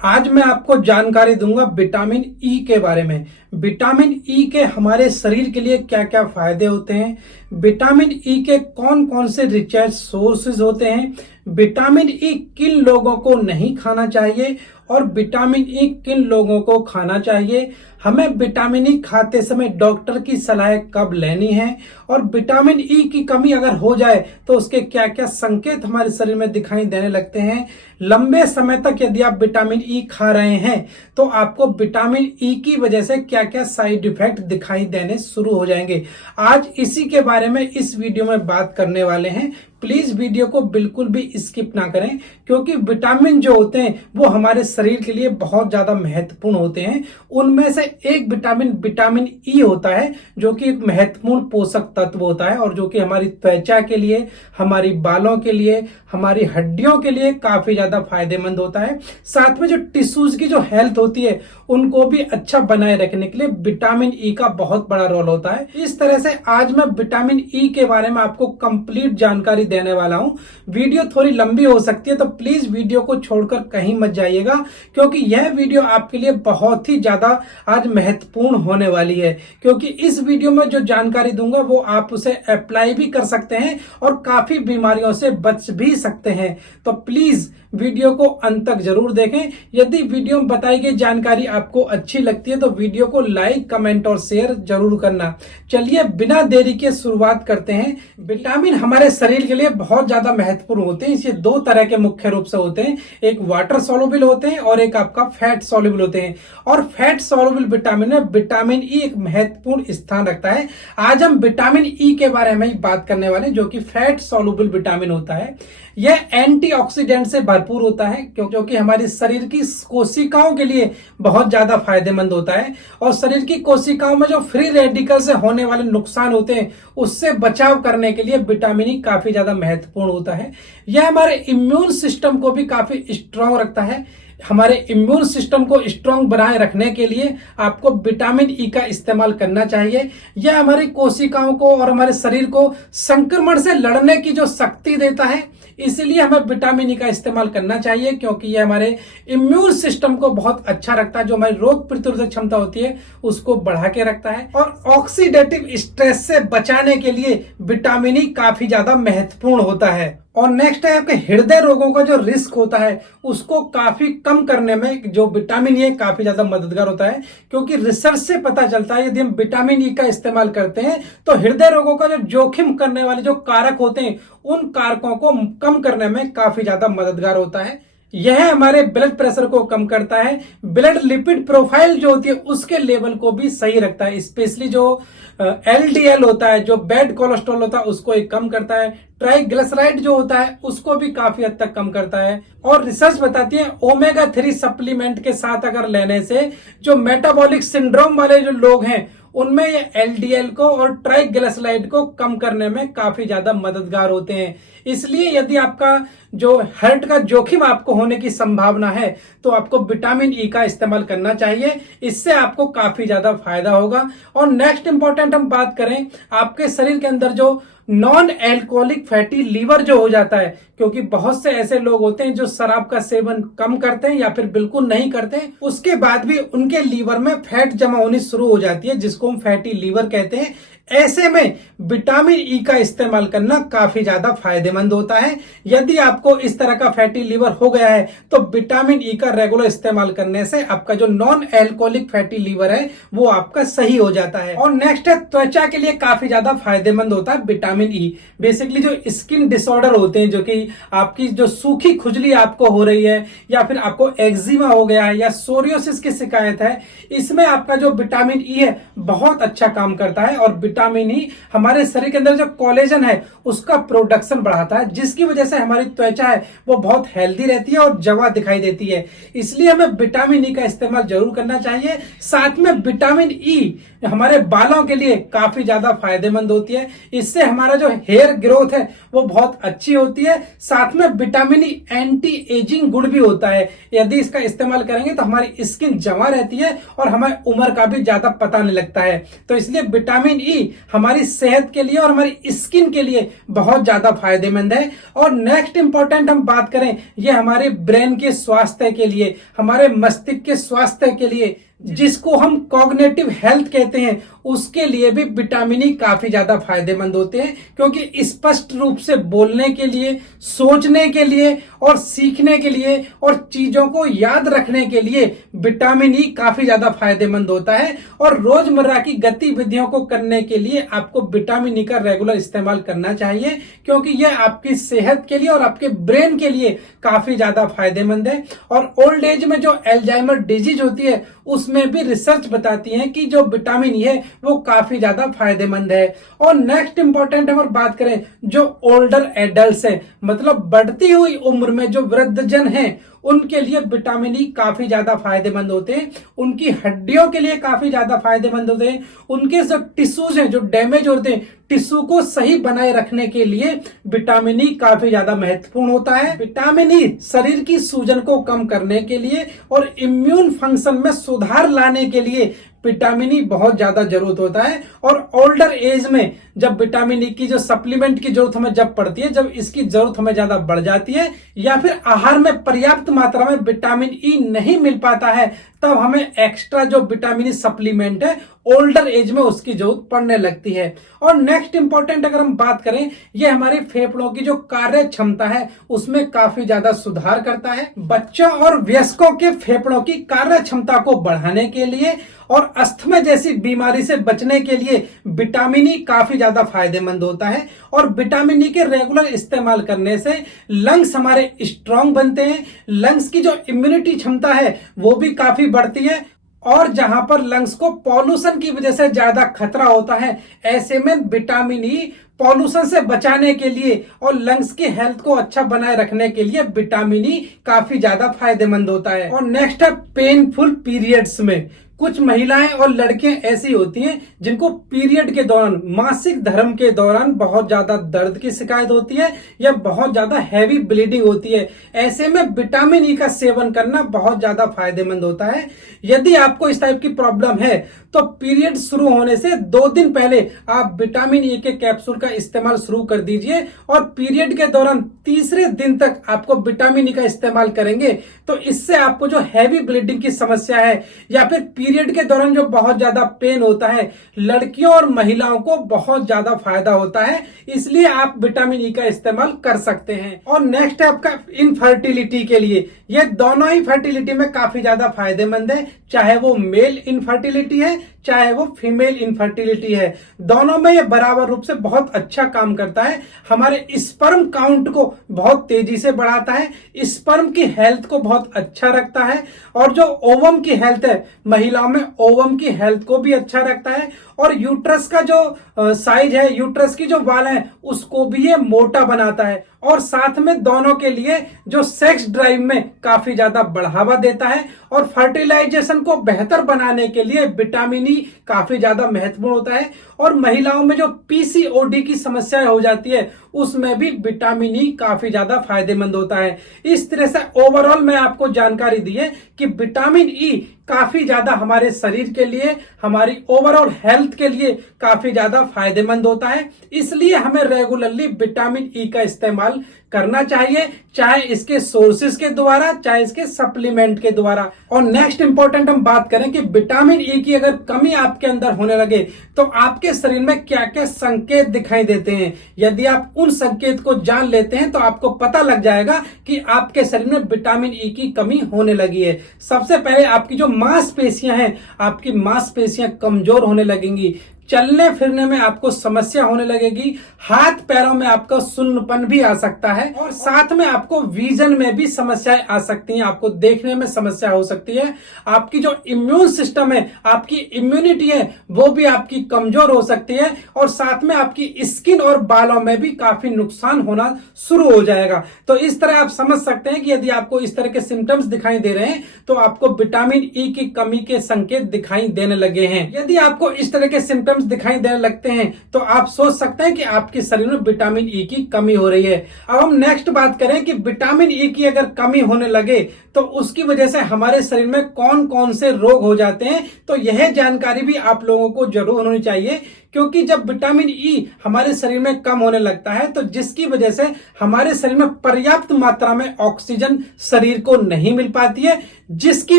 आज मैं आपको जानकारी दूंगा विटामिन ई के बारे में। विटामिन ई के हमारे शरीर के लिए क्या क्या फायदे होते हैं, विटामिन ई के कौन कौन से रिसर्च सोर्सेज होते हैं, विटामिन ई किन लोगों को नहीं खाना चाहिए और विटामिन ई किन लोगों को खाना चाहिए, हमें विटामिन ई खाते समय डॉक्टर की सलाह कब लेनी है और विटामिन ई की कमी अगर हो जाए तो उसके क्या क्या संकेत हमारे शरीर में दिखाई देने लगते हैं। लंबे समय तक यदि आप विटामिन ई खा रहे हैं तो आपको विटामिन ई की वजह से क्या क्या साइड इफेक्ट दिखाई देने शुरू हो जाएंगे। आज इसी के बारे में इस वीडियो में बात करने वाले हैं। प्लीज वीडियो को बिल्कुल भी स्किप ना करें, क्योंकि विटामिन जो होते हैं वो हमारे शरीर के लिए बहुत ज्यादा महत्वपूर्ण होते हैं। उनमें से एक विटामिन ई होता है जो कि एक महत्वपूर्ण पोषक तत्व होता है और जो कि हमारी त्वचा के लिए, हमारी बालों के लिए, हमारी हड्डियों के लिए काफी ज्यादा फायदेमंद होता है। साथ में जो टिश्यूज की जो हेल्थ होती है उनको भी अच्छा बनाए रखने के लिए विटामिन ई का बहुत बड़ा रोल होता है। इस तरह से आज मैं विटामिन ई के बारे में आपको कंप्लीट जानकारी देने वाला हूं। वीडियो थोड़ी लंबी हो सकती है तो प्लीज वीडियो को छोड़कर कहीं मत जाइएगा, क्योंकि यह वीडियो आपके लिए बहुत ही ज्यादा आज महत्वपूर्ण होने वाली है। क्योंकि इस वीडियो में जो जानकारी दूंगा वो आप उसे अप्लाई भी कर सकते हैं और काफी बीमारियों से बच भी सकते हैं। तो प्लीज वीडियो को अंत तक जरूर देखें। यदि वीडियो में बताई गई जानकारी आपको अच्छी लगती है तो वीडियो को लाइक, कमेंट और शेयर जरूर करना। चलिए बिना देरी के शुरुआत करते हैं। विटामिन हमारे शरीर के लिए बहुत ज्यादा महत्वपूर्ण होते हैं। इसे दो तरह के मुख्य रूप से होते हैं, एक वाटर सॉल्युबल होते हैं और एक आपका फैट सॉल्युबल होते हैं। और फैट सॉल्युबल विटामिन में विटामिन ई एक महत्वपूर्ण स्थान रखता है। आज हम विटामिन ई के बारे में बात करने वाले हैं, जो कि फैट सॉल्युबल विटामिन होता है। यह एंटीऑक्सीडेंट से भरपूर होता है क्योंकि हमारे शरीर की कोशिकाओं के लिए बहुत ज्यादा फायदेमंद होता है और शरीर की कोशिकाओं में जो फ्री रेडिकल से होने वाले नुकसान होते हैं उससे बचाव करने के लिए विटामिन ई काफी ज्यादा महत्वपूर्ण होता है। यह हमारे इम्यून सिस्टम को भी काफी स्ट्रांग रखता है। हमारे इम्यून सिस्टम को स्ट्रांग बनाए रखने के लिए आपको विटामिन ई का इस्तेमाल करना चाहिए। यह हमारी कोशिकाओं को और हमारे शरीर को संक्रमण से लड़ने की जो शक्ति देता है, इसलिए हमें विटामिन ई का इस्तेमाल करना चाहिए, क्योंकि यह हमारे इम्यून सिस्टम को बहुत अच्छा रखता है। जो हमारी रोग प्रतिरोधक क्षमता होती है उसको बढ़ा के रखता है और ऑक्सीडेटिव स्ट्रेस से बचाने के लिए विटामिन ई काफी ज्यादा महत्वपूर्ण होता है। और नेक्स्ट है आपके हृदय रोगों का जो रिस्क होता है उसको काफी कम करने में जो विटामिन ई काफी ज्यादा मददगार होता है, क्योंकि रिसर्च से पता चलता है यदि हम विटामिन ई का इस्तेमाल करते हैं तो हृदय रोगों का जो जोखिम करने वाले जो कारक होते हैं उन कारकों को कम करने में काफी ज्यादा मददगार होता है। यह हमारे ब्लड प्रेशर को कम करता है, ब्लड लिपिड प्रोफाइल जो होती है उसके लेवल को भी सही रखता है। स्पेशली जो एलडीएल होता है, जो बैड कोलेस्ट्रॉल होता है, उसको एक कम करता है। ट्राइग्लिसराइड जो होता है उसको भी काफी हद तक कम करता है। और रिसर्च बताती है ओमेगा 3 सप्लीमेंट के साथ अगर लेने से जो मेटाबॉलिक सिंड्रोम वाले जो लोग हैं उनमें ये एलडीएल को और ट्राइग्लिसराइड को कम करने में काफी ज्यादा मददगार होते हैं। इसलिए यदि आपका जो हार्ट का जोखिम आपको होने की संभावना है तो आपको विटामिन ई का इस्तेमाल करना चाहिए। इससे आपको काफी ज्यादा फायदा होगा। और नेक्स्ट इंपॉर्टेंट हम बात करें, आपके शरीर के अंदर जो नॉन एल्कोहलिक फैटी लीवर जो हो जाता है, क्योंकि बहुत से ऐसे लोग होते हैं जो शराब का सेवन कम करते हैं या फिर बिल्कुल नहीं करते, उसके बाद भी उनके लीवर में फैट जमा होनी शुरू हो जाती है, जिसको हम फैटी लीवर कहते हैं। ऐसे में विटामिन ई का इस्तेमाल करना काफी ज्यादा फायदेमंद होता है। यदि आपको इस तरह का फैटी लीवर हो गया है तो विटामिन ई का रेगुलर इस्तेमाल करने से आपका जो नॉन एल्कोहलिक फैटी लीवर है वो आपका सही हो जाता है। और नेक्स्ट है त्वचा के लिए काफी ज्यादा फायदेमंद होता है विटामिन ई। बेसिकली जो स्किन डिसऑर्डर होते हैं, जो कि आपकी जो सूखी खुजली आपको हो रही है या फिर आपको एक्जिमा हो गया है या सोरियोसिस की शिकायत है, इसमें आपका जो विटामिन ई है बहुत अच्छा काम करता है। और विटामिन ई हमारे शरीर के अंदर जो कोलेजन है उसका प्रोडक्शन बढ़ाता है, जिसकी वजह से हमारी त्वचा है वो बहुत हेल्दी रहती है और जवा दिखाई देती है। इसलिए हमें विटामिन ई का इस्तेमाल जरूर करना चाहिए। साथ में विटामिन ई हमारे बालों के लिए काफी ज्यादा फायदेमंद होती है। इससे हमारा जो हेयर ग्रोथ है वो बहुत अच्छी होती है। साथ में vitamin E anti ageing good भी होता है। यदि इसका इस्तेमाल करेंगे तो हमारी स्किन जमा रहती है और हमें उम्र का भी ज्यादा पता नहीं लगता है। तो इसलिए विटामिन ई ई हमारी सेहत के लिए और हमारी स्किन के लिए बहुत ज्यादा फायदेमंद है। और नेक्स्ट इंपॉर्टेंट हम बात करें, ये हमारे ब्रेन के स्वास्थ्य के लिए, हमारे मस्तिष्क के स्वास्थ्य के लिए, जिसको हम कॉग्निटिव हेल्थ कहते हैं, उसके लिए भी विटामिन ई काफी ज्यादा फायदेमंद होते हैं। क्योंकि स्पष्ट रूप से बोलने के लिए, सोचने के लिए और सीखने के लिए और चीजों को याद रखने के लिए विटामिन ई काफी ज्यादा फायदेमंद होता है। और रोजमर्रा की गतिविधियों को करने के लिए आपको विटामिन ई का रेगुलर इस्तेमाल करना चाहिए, क्योंकि यह आपकी सेहत के लिए और आपके ब्रेन के लिए काफी ज्यादा फायदेमंद है। और ओल्ड एज में जो एल्जाइमर डिजीज होती है, उसमें भी रिसर्च बताती है कि जो विटामिन ई है वो काफी ज्यादा फायदेमंद है। और नेक्स्ट इंपॉर्टेंट अगर बात करें, जो ओल्डर एडल्ट्स है, मतलब बढ़ती हुई उम्र में जो वृद्धजन हैं, उनके लिए विटामिन ई काफी ज्यादा फायदेमंद होते हैं। उनकी हड्डियों के लिए काफी ज्यादा फायदेमंद होते हैं। उनके जो टिश्यूज हैं, जो डैमेज होते हैं, टिश्यू को सही बनाए रखने के लिए विटामिन ई काफी ज्यादा महत्वपूर्ण होता है। विटामिन ई शरीर की सूजन को कम करने के लिए और इम्यून फंक्शन में सुधार लाने के लिए विटामिन ई बहुत ज्यादा जरूरत होता है। और ओल्डर एज में जब विटामिन ई की जो सप्लीमेंट की जरूरत हमें जब पड़ती है, जब इसकी जरूरत हमें ज्यादा बढ़ जाती है या फिर आहार में पर्याप्त मात्रा में विटामिन ई नहीं मिल पाता है, तब हमें एक्स्ट्रा जो विटामिन ई सप्लीमेंट है ओल्डर एज में उसकी जरूरत पड़ने लगती है। और नेक्स्ट इंपॉर्टेंट अगर हम बात करें, ये हमारे फेफड़ों की जो कार्य क्षमता है उसमें काफी ज्यादा सुधार करता है। बच्चों और वयस्कों के फेफड़ों की कार्य क्षमता को बढ़ाने के लिए और अस्थमा जैसी बीमारी से बचने के लिए विटामिन ई काफी ज्यादा फायदेमंद होता है। और विटामिन ई के रेगुलर इस्तेमाल करने से लंग्स हमारे स्ट्रांग बनते हैं, लंग्स की जो इम्यूनिटी क्षमता है वो भी काफी बढ़ती है। और जहां पर लंग्स को पॉल्यूशन की वजह से ज्यादा खतरा होता है, ऐसे में विटामिन ई पॉल्यूशन से बचाने के लिए और लंग्स की हेल्थ को अच्छा बनाए रखने के लिए विटामिन ई काफी ज्यादा फायदेमंद होता है। और नेक्स्ट है पेनफुल पीरियड्स में। कुछ महिलाएं और लड़कियां ऐसी होती हैं जिनको पीरियड के दौरान, मासिक धर्म के दौरान बहुत ज्यादा दर्द की शिकायत होती है या बहुत ज्यादा हैवी ब्लीडिंग होती है। ऐसे में विटामिन ई का सेवन करना बहुत ज्यादा फायदेमंद होता है। यदि आपको इस टाइप की प्रॉब्लम है तो पीरियड शुरू होने से 2 दिन पहले आप विटामिन ई के कैप्सूल का इस्तेमाल शुरू कर दीजिए। और पीरियड के दौरान तीसरे दिन तक आपको विटामिन ई का इस्तेमाल करेंगे तो इससे आपको जो हैवी ब्लीडिंग की समस्या है या फिर पीरियड के दौरान जो बहुत ज्यादा पेन होता है, लड़कियों और महिलाओं को बहुत ज्यादा फायदा होता है। इसलिए आप विटामिन ई का इस्तेमाल कर सकते हैं। और नेक्स्ट है आपका इनफर्टिलिटी के लिए। ये दोनों ही फर्टिलिटी में काफी ज्यादा फायदेमंद है, चाहे वो मेल इनफर्टिलिटी है चाहे वो फीमेल इनफर्टिलिटी है। दोनों में ये बराबर रूप से बहुत अच्छा काम करता है। हमारे स्पर्म काउंट को बहुत तेजी से बढ़ाता है, स्पर्म की हेल्थ को बहुत अच्छा रखता है। और जो ओवम की हेल्थ है, महिलाओं में ओवम की हेल्थ को भी अच्छा रखता है। और यूट्रस का जो साइज है, यूट्रस की जो वाल है, उसको भी ये मोटा बनाता है। और साथ में दोनों के लिए जो सेक्स ड्राइव में काफी ज्यादा बढ़ावा देता है। और फर्टिलाइजेशन को बेहतर बनाने के लिए विटामिन ई काफी ज्यादा महत्वपूर्ण होता है। और महिलाओं में जो पीसीओडी की समस्याएं हो जाती है, उसमें भी विटामिन ई काफी ज्यादा फायदेमंद होता है। इस तरह से ओवरऑल मैं आपको जानकारी दी है कि विटामिन ई काफी ज्यादा हमारे शरीर के लिए, हमारी ओवरऑल हेल्थ के लिए काफी ज्यादा फायदेमंद होता है। इसलिए हमें रेगुलरली विटामिन ई का इस्तेमाल करना चाहिए, चाहे इसके सोर्सेज के द्वारा चाहे इसके सप्लीमेंट के द्वारा। और नेक्स्ट इंपॉर्टेंट हम बात करें कि विटामिन ई की अगर कमी आपके अंदर होने लगे तो आपके शरीर में क्या क्या संकेत दिखाई देते हैं। यदि आप उन संकेत को जान लेते हैं तो आपको पता लग जाएगा कि आपके शरीर में विटामिन ई की कमी होने लगी है। सबसे पहले आपकी जो मांसपेशियां हैं, आपकी मांसपेशियां कमजोर होने लगेंगी, चलने फिरने में आपको समस्या होने लगेगी, हाथ पैरों में आपका सुन्नपन भी आ सकता है। और साथ में आपको विजन में भी समस्याएं आ सकती हैं, आपको देखने में समस्या हो सकती है। आपकी जो इम्यून सिस्टम है, आपकी इम्यूनिटी है, वो भी आपकी कमजोर हो सकती है। और साथ में आपकी स्किन और बालों में भी काफी नुकसान होना शुरू हो जाएगा। तो इस तरह आप समझ सकते हैं कि यदि आपको इस तरह के सिम्टम्स दिखाई दे रहे हैं तो आपको विटामिन ई की कमी के संकेत दिखाई देने लगे हैं। यदि आपको इस तरह के सिम्टम्स दिखाई देने लगते हैं तो आप सोच सकते हैं कि आपके शरीर में विटामिन ई की कमी हो रही है। अब हम नेक्स्ट बात करें कि विटामिन ई की अगर कमी होने लगे तो उसकी वजह से हमारे शरीर में कौन कौन से रोग हो जाते हैं, तो यह जानकारी भी आप लोगों को जरूर होनी चाहिए। क्योंकि जब विटामिन ई हमारे शरीर में कम होने लगता है तो जिसकी वजह से हमारे शरीर में पर्याप्त मात्रा में ऑक्सीजन शरीर को नहीं मिल पाती है, जिसकी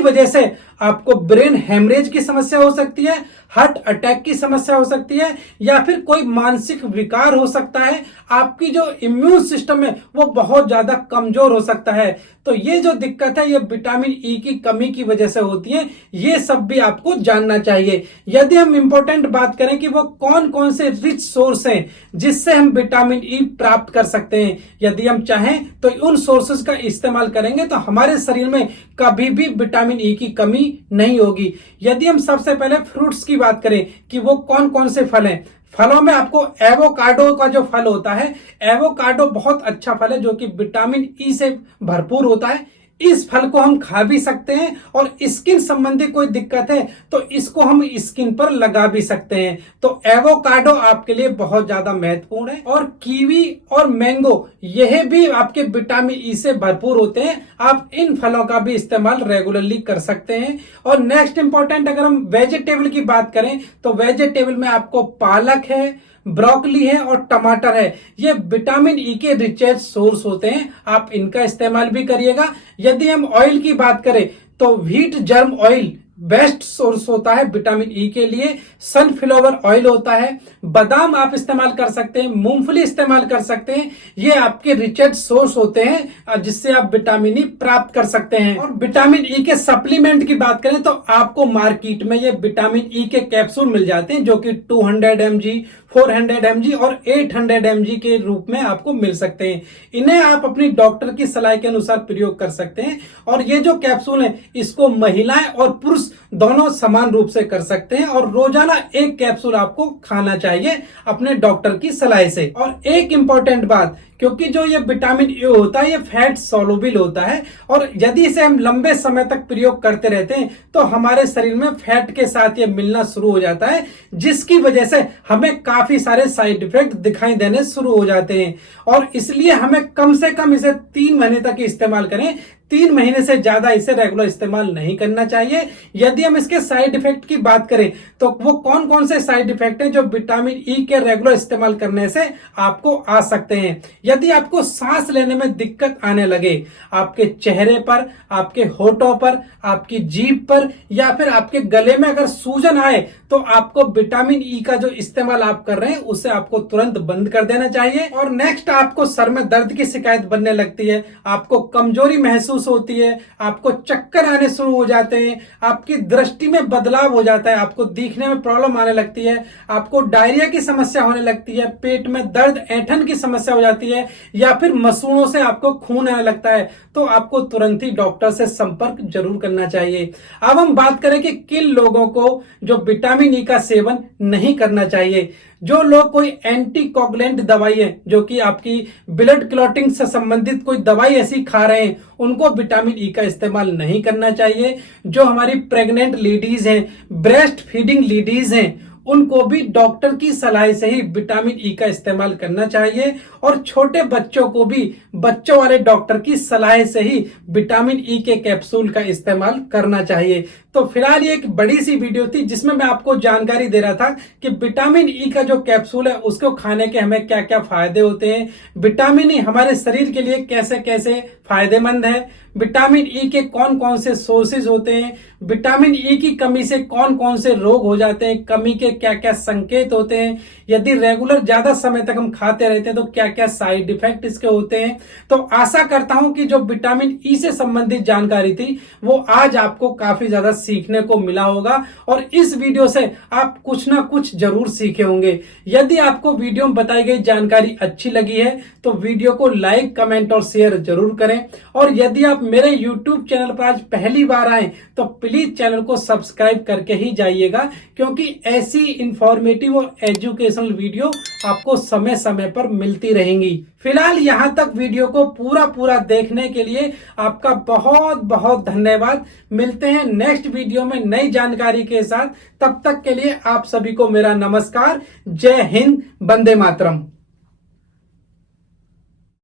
वजह से आपको ब्रेन हेमरेज की समस्या हो सकती है, हार्ट अटैक की समस्या हो सकती है, या फिर कोई मानसिक विकार हो सकता है। आपकी जो इम्यून सिस्टम है वो बहुत ज्यादा कमजोर हो सकता है। तो ये जो दिक्कत है ये विटामिन ई की कमी की वजह से होती है। ये सब भी आपको जानना चाहिए। यदि हम इंपॉर्टेंट बात करें कि वो कौन कौन से रिच सोर्स हैं जिससे हम विटामिन ई प्राप्त कर सकते हैं, यदि हम चाहें तो उन सोर्सेज का इस्तेमाल करेंगे तो हमारे शरीर में कभी भी विटामिन ई की कमी नहीं होगी। यदि हम सबसे पहले फ्रूट्स की बात करें कि वो कौन कौन से फल हैं, फलों में आपको एवोकाडो का जो फल होता है, एवोकाडो बहुत अच्छा फल है जो कि विटामिन ई से भरपूर होता है। इस फल को हम खा भी सकते हैं और स्किन संबंधी कोई दिक्कत है तो इसको हम स्किन पर लगा भी सकते हैं। तो एवोकाडो आपके लिए बहुत ज्यादा महत्वपूर्ण है। और कीवी और मैंगो यह भी आपके विटामिन ई से भरपूर होते हैं। आप इन फलों का भी इस्तेमाल रेगुलरली कर सकते हैं। और नेक्स्ट इंपॉर्टेंट अगर हम वेजिटेबल की बात करें तो वेजिटेबल में आपको पालक है, ब्रोकली है और टमाटर है। ये विटामिन ई के रिचेस्ट सोर्स होते हैं, आप इनका इस्तेमाल भी करिएगा। यदि हम ऑयल की बात करें तो wheat germ oil best source होता है विटामिन ई के लिए। सनफ्लावर ऑयल होता है, बादाम आप इस्तेमाल कर सकते हैं, मूंगफली इस्तेमाल कर सकते हैं। ये आपके रिचेस्ट सोर्स होते हैं जिससे आप विटामिन ई प्राप्त कर सकते हैं। और विटामिन ई के सप्लीमेंट की बात करें तो आपको मार्केट में ये विटामिन ई के कैप्सूल मिल जाते हैं जो कि 200 mg, 400 mg और 800 mg के रूप में आपको मिल सकते हैं। इन्हें आप अपनी डॉक्टर की सलाह के अनुसार प्रयोग कर सकते हैं। और ये जो कैप्सूल है इसको महिलाएं और पुरुष दोनों समान रूप से कर सकते हैं। और रोजाना एक कैप्सूल आपको खाना चाहिए अपने डॉक्टर की सलाह से। और एक इंपॉर्टेंट बात, क्योंकि जो ये विटामिन ए होता है ये फैट सोलुबल होता है और यदि इसे हम लंबे समय तक प्रयोग करते रहते हैं तो हमारे शरीर में फैट के साथ ये मिलना शुरू हो जाता है, जिसकी वजह से हमें काफी सारे साइड इफेक्ट दिखाई देने शुरू हो जाते हैं। और इसलिए हमें कम से कम इसे 3 महीने तक इस्तेमाल करें। 3 महीने से ज्यादा इसे रेगुलर इस्तेमाल नहीं करना चाहिए। यदि हम इसके साइड इफेक्ट की बात करें तो वो कौन कौन से साइड इफेक्ट हैं जो विटामिन ई के रेगुलर इस्तेमाल करने से आपको आ सकते हैं। यदि आपको सांस लेने में दिक्कत आने लगे, आपके चेहरे पर, आपके होठों पर, आपकी जीभ पर या फिर आपके गले में अगर सूजन आए तो आपको विटामिन ई का जो इस्तेमाल आप कर रहे हैं उसे आपको तुरंत बंद कर देना चाहिए। और नेक्स्ट, आपको सर में दर्द की शिकायत बनने लगती है, आपको कमजोरी महसूस होती है, आपको चक्कर आने शुरू हो जाते हैं, आपकी दृष्टि में बदलाव हो जाता है, आपको दिखने में प्रॉब्लम आने लगती है, आपको डायरिया की समस्या होने लगती है, पेट में दर्द, ऐंठन की समस्या हो जाती है या फिर मसूड़ों से आपको खून आने लगता है, तो आपको तुरंत ही डॉक्टर से संपर्क जरूर करना चाहिए। अब हम बात करें कि किन लोगों को जो विटामिन ई का सेवन नहीं करना चाहिए। जो लोग कोई एंटीकोगुलेंट दवाई है जो कि आपकी ब्लड क्लॉटिंग से संबंधित कोई दवाई ऐसी खा रहे हैं उनको विटामिन ई का इस्तेमाल नहीं करना चाहिए। जो हमारी प्रेग्नेंट लेडीज हैं, ब्रेस्ट फीडिंग लेडीज हैं, उनको भी डॉक्टर की सलाह से ही विटामिन ई का इस्तेमाल करना चाहिए। और छोटे बच्चों को भी बच्चों वाले डॉक्टर की सलाह से ही विटामिन ई के कैप्सूल का इस्तेमाल करना चाहिए। तो फिलहाल ये एक बड़ी सी वीडियो थी जिसमें मैं आपको जानकारी दे रहा था कि विटामिन ई का जो कैप्सूल है उसको खाने के हमें क्या क्या फायदे होते हैं, विटामिन ई हमारे शरीर के लिए कैसे कैसे फायदेमंद है, विटामिन ई के कौन कौन से सोर्सेज होते हैं, विटामिन ई की कमी से कौन कौन से रोग हो जाते हैं, कमी के क्या क्या संकेत होते हैं, यदि रेगुलर ज्यादा समय तक हम खाते रहते हैं तो क्या क्या साइड इफेक्ट इसके होते हैं। तो आशा करता हूं कि जो विटामिन ई से संबंधित जानकारी थी वो आज आपको काफी ज्यादा सीखने को मिला होगा और इस वीडियो से आप कुछ ना कुछ जरूर सीखे होंगे। यदि आपको वीडियो में बताई गई जानकारी अच्छी लगी है तो वीडियो को लाइक, कमेंट और शेयर जरूर करें। और यदि आप मेरे YouTube चैनल पर आज पहली बार आए तो प्लीज चैनल को सब्सक्राइब करके ही जाइएगा, क्योंकि ऐसी इंफॉर्मेटिव और एजुकेशनल वीडियो आपको समय समय पर मिलती रहेंगी। फिलहाल यहाँ तक वीडियो को पूरा देखने के लिए आपका बहुत बहुत धन्यवाद। मिलते हैं नेक्स्ट वीडियो में नई जानकारी के साथ। तब तक के लिए आप सभी को मेरा नमस्कार। जय हिंद, वंदे मातरम।